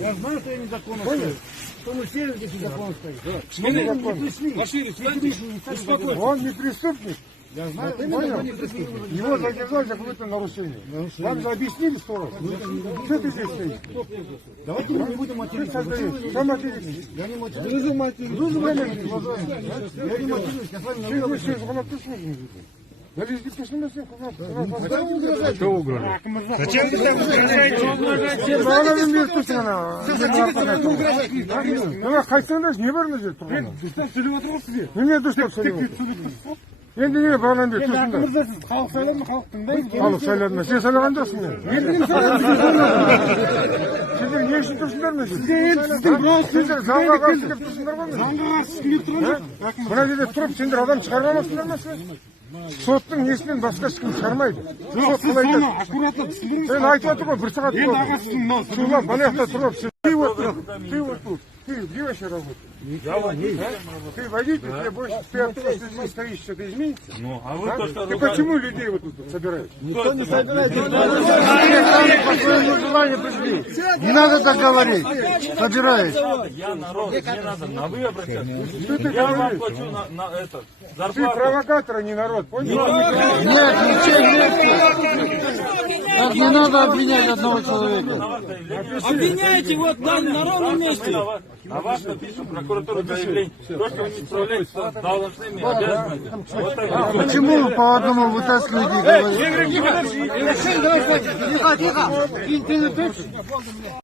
Я знаю, что я незаконно стою. Что мы все здесь незаконно стоим. Мы не пришли. Машины, встаньте, успокойтесь. Он не преступник. Я знаю, Понял? Его задержали за какое-то нарушение. Вам же объяснили 100 раз? Что ты здесь стоишь? давайте мы не будем материться. Что материтесь? Я не матерюсь. Я не матерюсь. Я не матерюсь. Я с вами Siz bu говорю. şey konaktasınız. Ya biz gitmişsiniz. Что угрожать? Bana bir yırtırsın ana. Ama kaçsanız niye böyle diyor? Dıştan söylüyor oturur size. Niye dıştan söylüyorsun? Şimdi niye bana diyor? Kendi hakkınızdasınız. Halk söyler mi? Halk dinleyin. Alıp söylenme. Sen sana kandırsın ya. Sizler niye işin dursunlar mı? Sizler zanga karşı gelip dursunlar mı? Zаңға қарсы келіп тұрған жоқ. Buna dedi turup sindir adam çıkarmamasınlar mı? Sottun nesinden başka ешкім çıkarmaydı. Жоқ, сіз соны аккуратно түсіндіріңіз. Sen aytып отыр ғой, бір сағат Енді болды. ағасының мынау Шулап, мына жақта тұрып, ты вот тут, ты где вообще работаешь? Ты водитель, тебе больше, ты оттуда здесь стоишь, что-то изменится? Ну, а вы то, что Ты почему людей вот тут собираешь? Никто не собирает. По своему желанию пришли. Не надо так говорить. Собираешь. я народ, не надо, на вы обращаться. Что ты Я вам говоришь? плачу на это, Ты зарплату. провокатор, а не народ, понял? Нет, ничего нет. Так не надо обвинять одного человека. Обвиняйте вот на ровном месте. А вас напишем в прокуратуру заявление. То, что вы не справляетесь с должностными обязанностями. Вот так. Почему вы по одному вытаскиваете и говорите? Тихо, тихо.